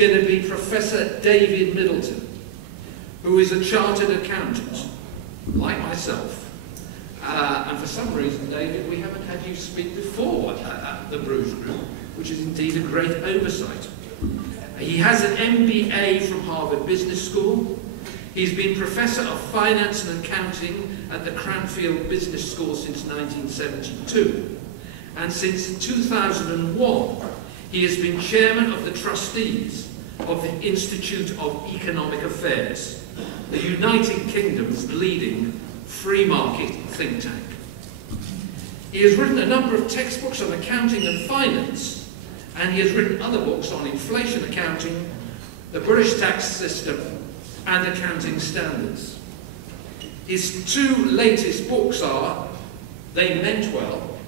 going to be Professor David Middleton, who is a chartered accountant, like myself. And for some reason, David, we haven't had you speak before at the Bruges Group, which is indeed a great oversight. He has an MBA from Harvard Business School. He's been Professor of Finance and Accounting at the Cranfield Business School since 1972. And since 2001, he has been Chairman of the Trustees of the Institute of Economic Affairs, the United Kingdom's leading free market think tank. He has written a number of textbooks on accounting and finance, and he has written other books on inflation accounting, the British tax system, and accounting standards. His two latest books are They Meant Well.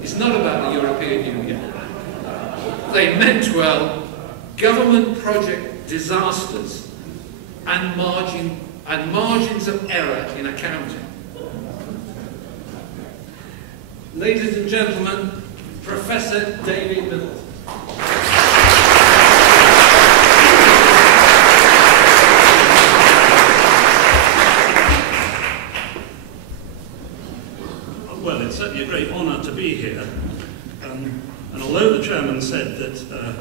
It's not about the European Union. They Meant Well, Government Project Disasters, and Margins of Error in Accounting. Ladies and gentlemen, Professor David Middleton. Well, it's certainly a great honour to be here. And although the chairman said that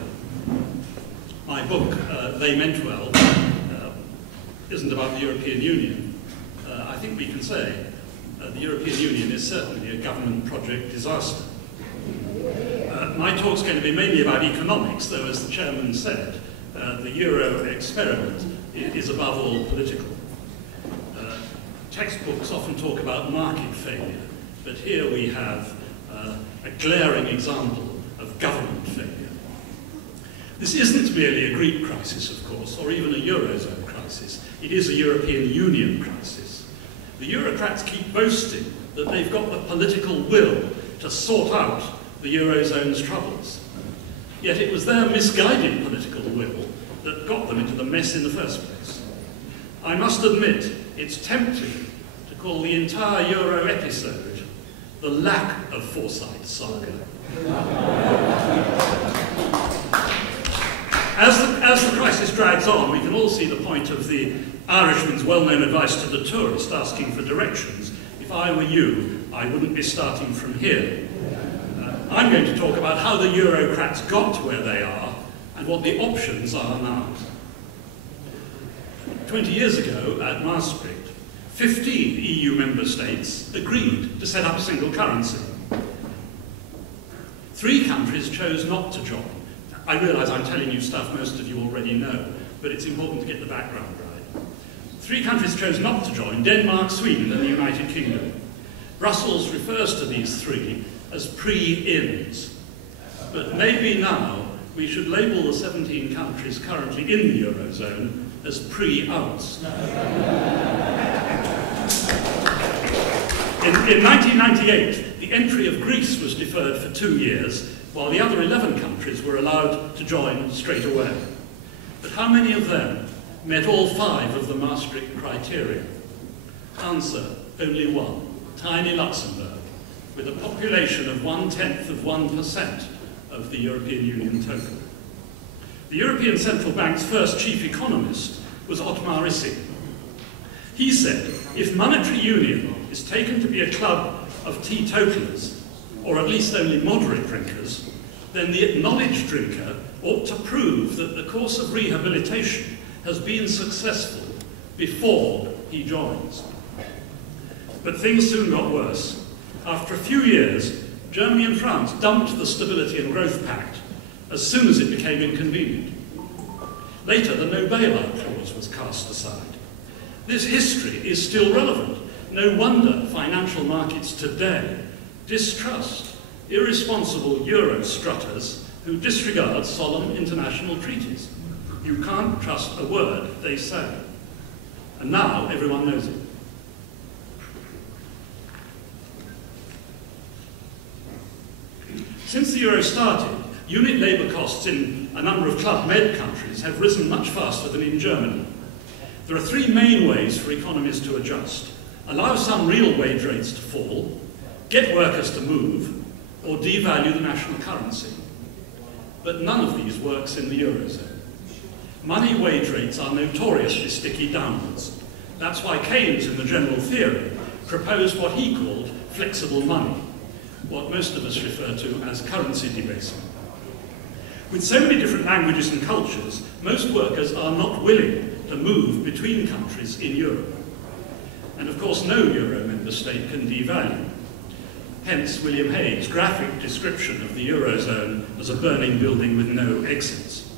my book, They Meant Well, isn't about the European Union, I think we can say the European Union is certainly a government project disaster. My talk's going to be mainly about economics, though, as the chairman said, the Euro experiment is above all political. Textbooks often talk about market failure, but here we have a glaring example of government failure. This isn't merely a Greek crisis, of course, or even a Eurozone crisis. It is a European Union crisis. The Eurocrats keep boasting that they've got the political will to sort out the Eurozone's troubles. Yet it was their misguided political will that got them into the mess in the first place. I must admit, it's tempting to call the entire Euro episode the lack of foresight saga. As the crisis drags on, we can all see the point of the Irishman's well-known advice to the tourist asking for directions. If I were you, I wouldn't be starting from here. I'm going to talk about how the Eurocrats got to where they are and what the options are now. 20 years ago at Maastricht, 15 EU member states agreed to set up a single currency. 3 countries chose not to join. I realise I'm telling you stuff most of you already know, but it's important to get the background right. 3 countries chose not to join: Denmark, Sweden and the United Kingdom. Brussels refers to these 3 as pre-ins. But maybe now we should label the 17 countries currently in the Eurozone as pre-outs. In 1998, the entry of Greece was deferred for 2 years, while the other 11 countries were allowed to join straight away. But how many of them met all 5 of the Maastricht criteria? Answer, only 1, tiny Luxembourg, with a population of 0.1% of the European Union total. The European Central Bank's first chief economist was Otmar Issing. He said, if monetary union is taken to be a club of teetotalers, or at least only moderate drinkers, then the acknowledged drinker ought to prove that the course of rehabilitation has been successful before he joins. But things soon got worse. After a few years, Germany and France dumped the Stability and Growth Pact as soon as it became inconvenient. Later, the no bailout clause was cast aside. This history is still relevant. No wonder financial markets today distrust irresponsible Euro strutters who disregard solemn international treaties. You can't trust a word they say. And now everyone knows it. Since the euro started, unit labour costs in a number of Club Med countries have risen much faster than in Germany. There are 3 main ways for economies to adjust: allow some real wage rates to fall, get workers to move, or devalue the national currency. but none of these works in the Eurozone. Money wage rates are notoriously sticky downwards. That's why Keynes, in the general theory, proposed what he called flexible money, what most of us refer to as currency debasement. With so many different languages and cultures, most workers are not willing to move between countries in Europe. And of course, no Euro member state can devalue. Hence William Hague's graphic description of the Eurozone as a burning building with no exits.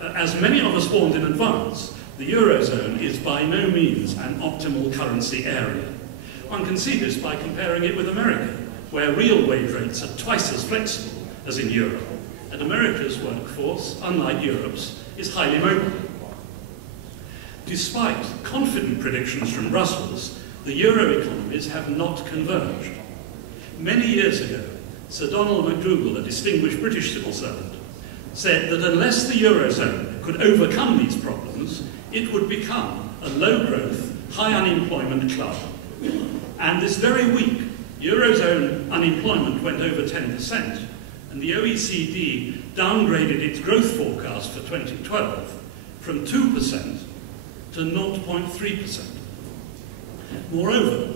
As many of us warned in advance, the Eurozone is by no means an optimal currency area. One can see this by comparing it with America, where real wage rates are twice as flexible as in Europe, and America's workforce, unlike Europe's, is highly mobile. Despite confident predictions from Brussels, the Euro economies have not converged. Many years ago, Sir Donald MacDougall, a distinguished British civil servant, said that unless the Eurozone could overcome these problems, it would become a low-growth, high-unemployment club. And this very week, Eurozone unemployment went over 10%, and the OECD downgraded its growth forecast for 2012 from 2% to 0.3%. Moreover,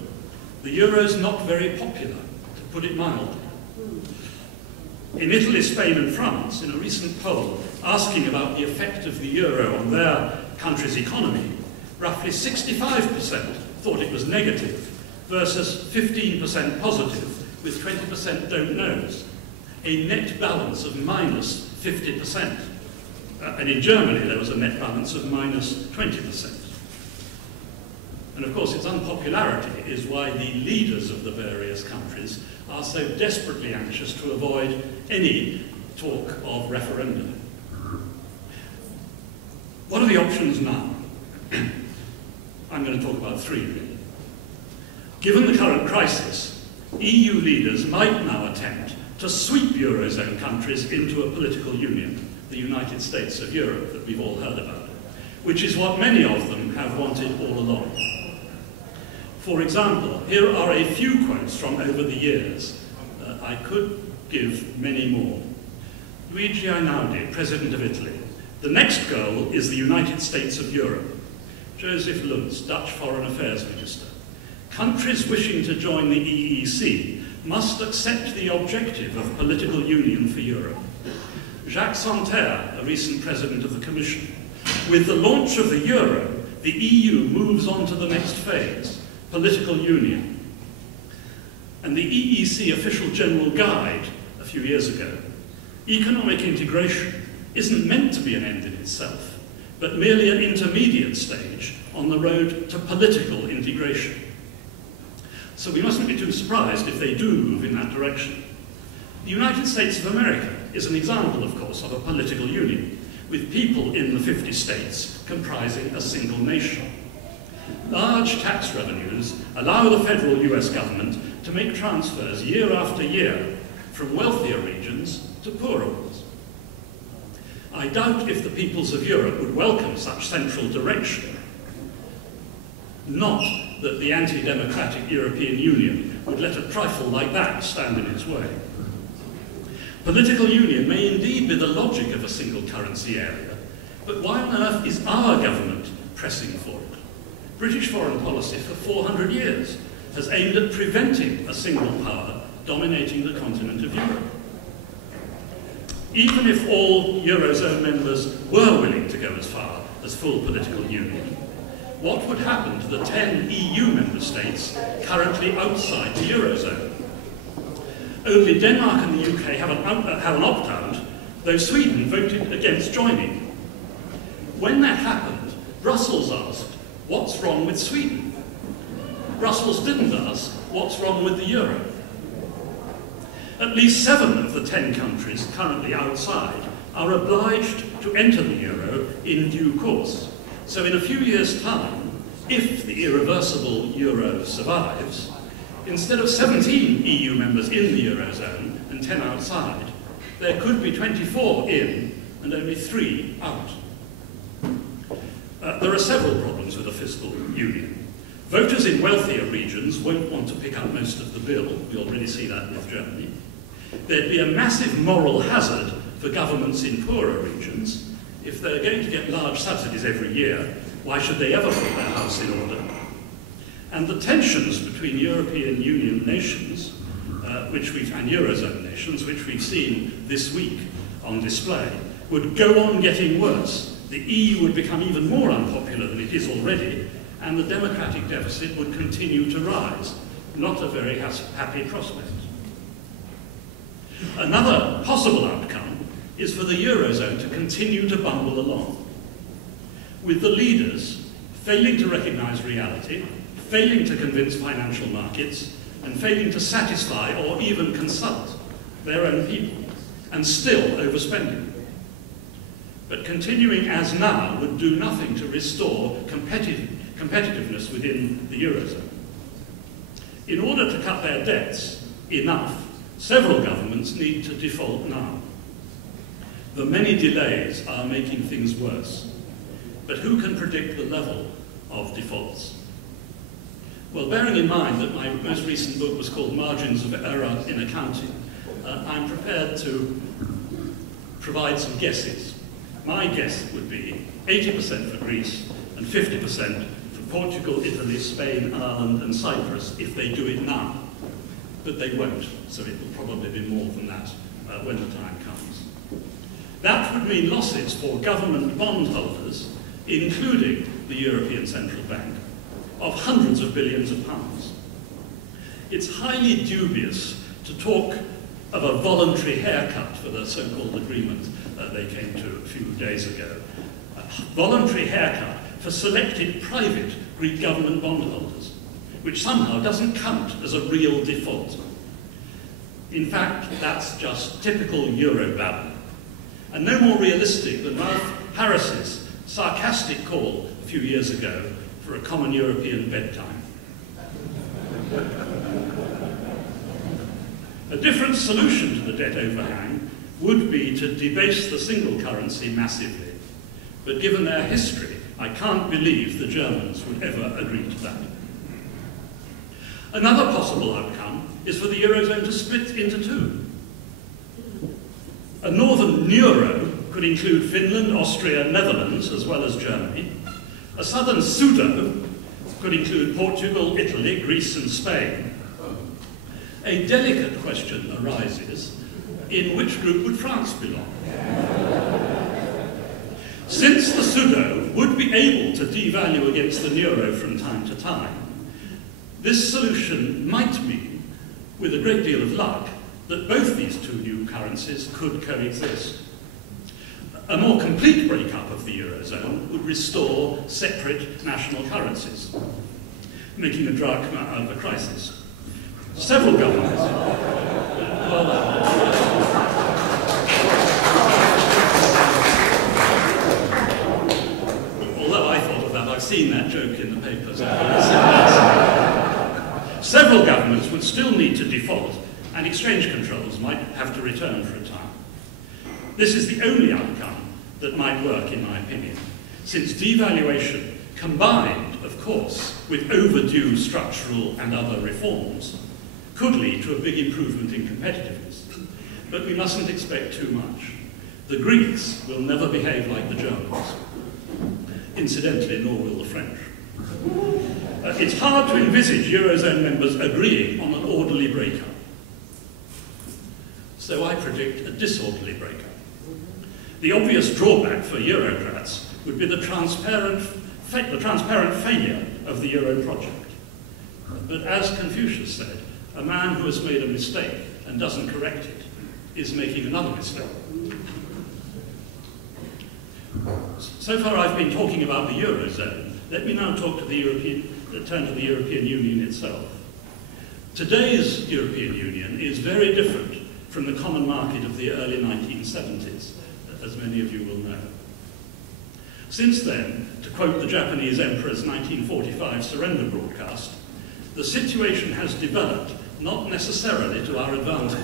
the euro is not very popular, to put it mildly. In Italy, Spain and France, in a recent poll asking about the effect of the euro on their country's economy, roughly 65% thought it was negative versus 15% positive, with 20% don't knows, a net balance of minus 50%. And in Germany, there was a net balance of minus 20%. And of course, its unpopularity is why the leaders of the various countries are so desperately anxious to avoid any talk of referendum. What are the options now? I'm going to talk about three, really. Given the current crisis, EU leaders might now attempt to sweep Eurozone countries into a political union, the United States of Europe that we've all heard about, which is what many of them have wanted all along. For example, here are a few quotes from over the years. I could give many more. Luigi Einaudi, President of Italy. The next goal is the United States of Europe. Joseph Luntz, Dutch Foreign Affairs Minister. Countries wishing to join the EEC must accept the objective of political union for Europe. Jacques Santer, a recent President of the Commission. With the launch of the euro, the EU moves on to the next phase, political union. And the EEC official general guide a few years ago, economic integration isn't meant to be an end in itself, but merely an intermediate stage on the road to political integration. So we mustn't be too surprised if they do move in that direction. The United States of America is an example, of course, of a political union, with people in the 50 states comprising a single nation. Large tax revenues allow the federal US government to make transfers year after year from wealthier regions to poorer ones. I doubt if the peoples of Europe would welcome such central direction, not that the anti-democratic European Union would let a trifle like that stand in its way. Political union may indeed be the logic of a single currency area, but why on earth is our government pressing for it? British foreign policy for 400 years has aimed at preventing a single power dominating the continent of Europe. Even if all Eurozone members were willing to go as far as full political union, what would happen to the 10 EU member states currently outside the Eurozone? Only Denmark and the UK have an opt-out, though Sweden voted against joining. When that happened, Brussels asked, what's wrong with Sweden? Brussels didn't ask, what's wrong with the euro? At least 7 of the 10 countries currently outside are obliged to enter the euro in due course. So in a few years' time, if the irreversible euro survives, instead of 17 EU members in the Eurozone and 10 outside, there could be 24 in and only 3 out. There are several problems with a fiscal union. Voters in wealthier regions won't want to pick up most of the bill. We already see that with Germany. There'd be a massive moral hazard for governments in poorer regions. If they're going to get large subsidies every year, why should they ever put their house in order? And the tensions between European Union nations and Eurozone nations, which we've seen this week on display, would go on getting worse. The EU would become even more unpopular than it is already, and the democratic deficit would continue to rise. Not a very happy prospect. Another possible outcome is for the Eurozone to continue to bumble along, with the leaders failing to recognise reality, failing to convince financial markets, and failing to satisfy or even consult their own people, and still overspending. But continuing as now would do nothing to restore competitiveness within the Eurozone. In order to cut their debts enough, several governments need to default now. The many delays are making things worse. But who can predict the level of defaults? Well, bearing in mind that my most recent book was called Margins of Error in Accounting, I'm prepared to provide some guesses. My guess would be 80% for Greece and 50% for Portugal, Italy, Spain, Ireland and Cyprus if they do it now. But they won't, so it will probably be more than that when the time comes. That would mean losses for government bondholders, including the European Central Bank, of hundreds of billions of pounds. It's highly dubious to talk of a voluntary haircut for the so-called agreement they came to a few days ago. A voluntary haircut for selected private Greek government bondholders, which somehow doesn't count as a real default. In fact, that's just typical Euro babble, and no more realistic than Ralph Harris's sarcastic call a few years ago for a common European bedtime. A different solution to the debt overhang would be to debase the single currency massively. But given their history, I can't believe the Germans would ever agree to that. Another possible outcome is for the Eurozone to split into two. A northern euro could include Finland, Austria, Netherlands, as well as Germany. A southern pseudo could include Portugal, Italy, Greece and Spain. A delicate question arises: in which group would France belong? Since the pseudo would be able to devalue against the euro from time to time, this solution might mean, with a great deal of luck, that both these two new currencies could coexist. A more complete breakup of the Eurozone would restore separate national currencies, making a drachma out of a crisis. Several governments... although I thought of that, I've seen that joke in the papers. Several governments would still need to default, and exchange controls might have to return for a time. This is the only outcome that might work, in my opinion, since devaluation, combined, of course, with overdue structural and other reforms, could lead to a big improvement in competitiveness. But we mustn't expect too much. The Greeks will never behave like the Germans. Incidentally, nor will the French. It's hard to envisage Eurozone members agreeing on an orderly breakup. So I predict a disorderly breakup. The obvious drawback for Eurocrats would be the transparent failure of the Euro project. But as Confucius said, a man who has made a mistake and doesn't correct it is making another mistake. So far I've been talking about the Eurozone. Let me now talk to turn to the European Union itself. Today's European Union is very different from the common market of the early 1970s, as many of you will know. Since then, to quote the Japanese Emperor's 1945 surrender broadcast, the situation has developed not necessarily to our advantage.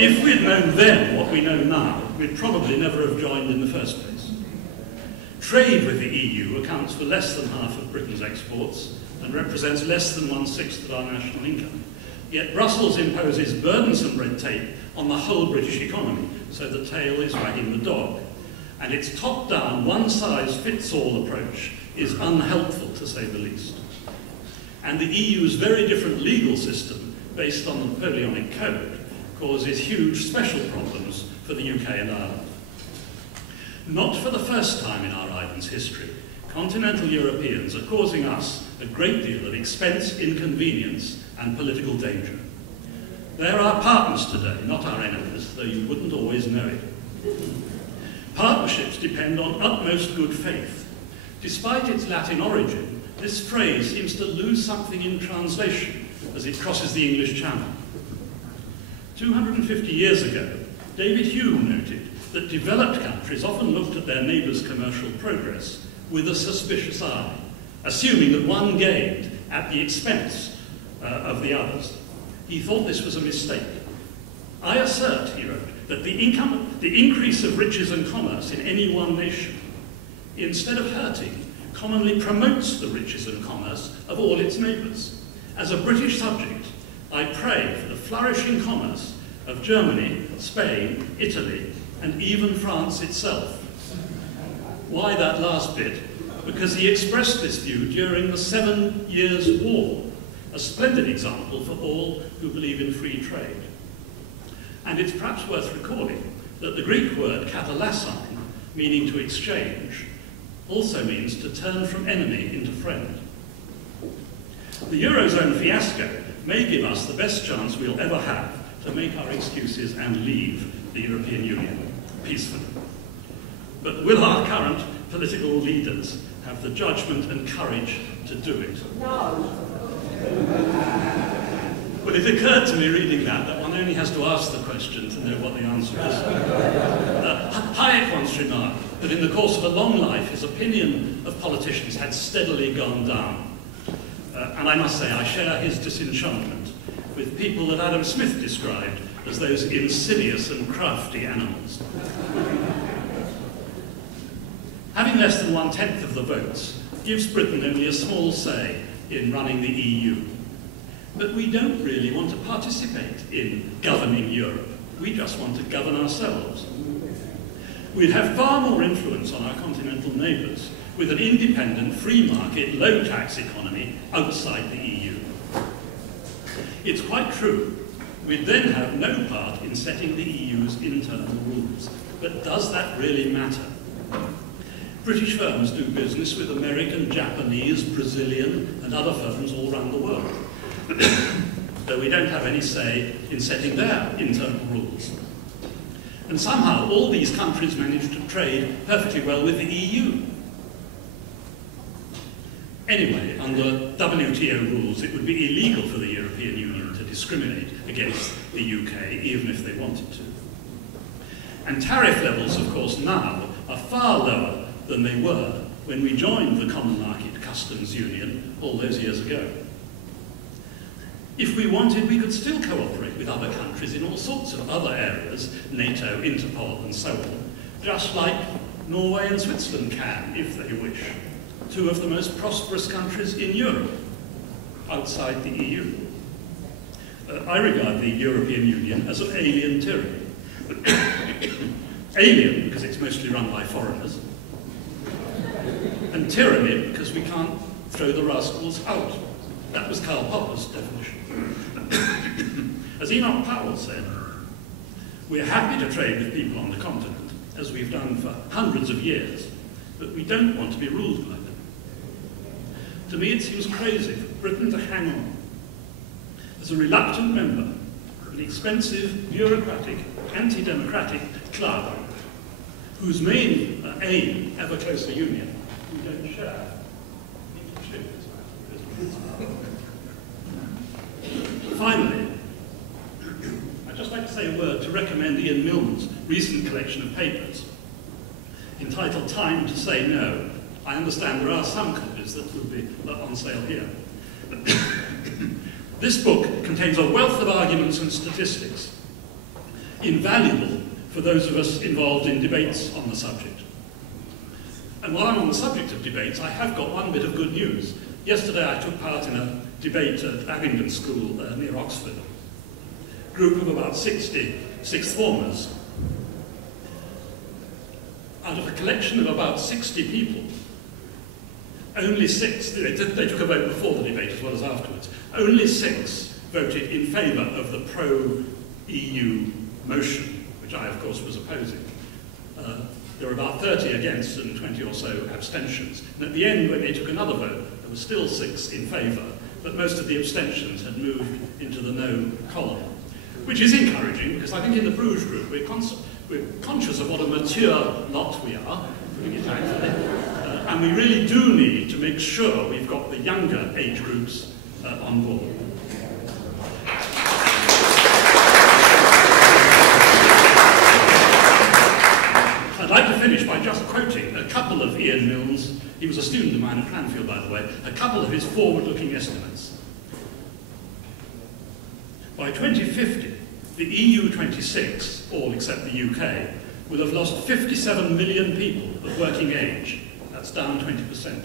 If we'd known then what we know now, we'd probably never have joined in the first place. Trade with the EU accounts for less than half of Britain's exports and represents less than 1/6 of our national income. Yet Brussels imposes burdensome red tape on the whole British economy, so the tail is wagging the dog. And its top-down, one-size-fits-all approach is unhelpful, to say the least. And the EU's very different legal system, based on the Napoleonic Code, causes huge special problems for the UK and Ireland. Not for the first time in our island's history, continental Europeans are causing us a great deal of expense, inconvenience, and political danger. They're our partners today, not our enemies, though you wouldn't always know it. Partnerships depend on utmost good faith. Despite its Latin origin, this phrase seems to lose something in translation as it crosses the English Channel. 250 years ago, David Hume noted that developed countries often looked at their neighbours' commercial progress with a suspicious eye, assuming that one gained at the expense of the others. He thought this was a mistake. I assert, he wrote, that the increase of riches and commerce in any one nation, instead of hurting, commonly promotes the riches and commerce of all its neighbours. As a British subject, I pray for the flourishing commerce of Germany, Spain, Italy, and even France itself. Why that last bit? Because he expressed this view during the 7 Years' War, a splendid example for all who believe in free trade. And it's perhaps worth recalling that the Greek word katalassin, meaning to exchange, also means to turn from enemy into friend. The Eurozone fiasco may give us the best chance we'll ever have to make our excuses and leave the European Union peacefully. But will our current political leaders have the judgment and courage to do it? No. Well, it occurred to me reading that one only has to ask the question to know what the answer is. Hayek once remarked that in the course of a long life, his opinion of politicians had steadily gone down. And I must say, I share his disenchantment with people that Adam Smith described as those insidious and crafty animals. Having less than 1/10 of the votes gives Britain only a small say in running the EU. But we don't really want to participate in governing Europe. We just want to govern ourselves. We'd have far more influence on our continental neighbours with an independent, free market, low-tax economy outside the EU. It's quite true. We'd then have no part in setting the EU's internal rules. But does that really matter? British firms do business with American, Japanese, Brazilian, and other firms all around the world, though we don't have any say in setting their internal rules. And somehow all these countries manage to trade perfectly well with the EU. Anyway, under WTO rules, it would be illegal for the European Union to discriminate against the UK, even if they wanted to. And tariff levels, of course, now are far lower than they were when we joined the Common Market Customs Union all those years ago. If we wanted, we could still cooperate with other countries in all sorts of other areas, NATO, Interpol, and so on, just like Norway and Switzerland can, if they wish, two of the most prosperous countries in Europe, outside the EU. I regard the European Union as an alien tyranny. Alien because it's mostly run by foreigners, and tyranny because we can't throw the rascals out. That was Karl Popper's definition. As Enoch Powell said, we're happy to trade with people on the continent, as we've done for hundreds of years, but we don't want to be ruled by them. To me, it seems crazy for Britain to hang on as a reluctant member of an expensive, bureaucratic, anti-democratic club whose main aim, ever closer union, we don't share. Finally, I'd just like to say a word to recommend Ian Milman's recent collection of papers entitled Time to Say No. I understand there are some copies that would be on sale here. This book contains a wealth of arguments and statistics, invaluable for those of us involved in debates on the subject. And while I'm on the subject of debates, I have got one bit of good news. Yesterday I took part in a debate at Abingdon School near Oxford. A group of about 60 sixth formers. Out of a collection of about 60 people, only 6, they took a vote before the debate as well as afterwards, only 6 voted in favour of the pro-EU motion, which I, of course, was opposing. There were about 30 against and 20 or so abstentions. And at the end, when they took another vote, there were still 6 in favour, but most of the abstentions had moved into the no column, which is encouraging, because I think in the Bruges group, we're conscious of what a mature lot we are, putting it actually, and we really do need to make sure we've got the younger age groups on board. I'd like to finish by just quoting a couple of Ian Milne's, he was a student of mine at Cranfield, by the way, a couple of his forward-looking estimates. By 2050, the EU 26, all except the UK, will have lost 57 million people of working age. That's down 20%.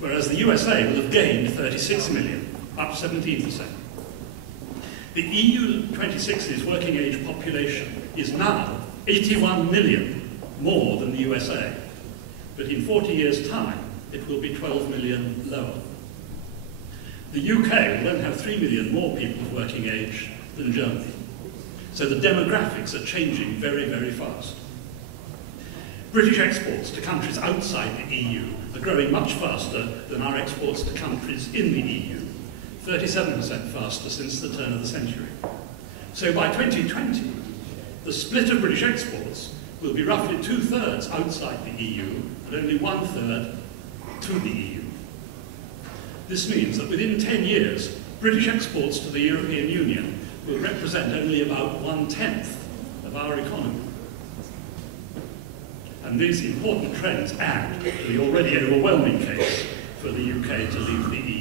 Whereas the USA will have gained 36 million, up 17%. The EU 26's working age population is now 81 million more than the USA, but in 40 years' time, it will be 12 million lower. The UK will then have 3 million more people of working age than Germany. So the demographics are changing very, very fast. British exports to countries outside the EU are growing much faster than our exports to countries in the EU, 37% faster since the turn of the century. So by 2020, the split of British exports will be roughly 2/3 outside the EU and only 1/3 to the EU. This means that within 10 years, British exports to the European Union will represent only about 1/10 of our economy. And these important trends add to the already overwhelming case for the UK to leave the EU.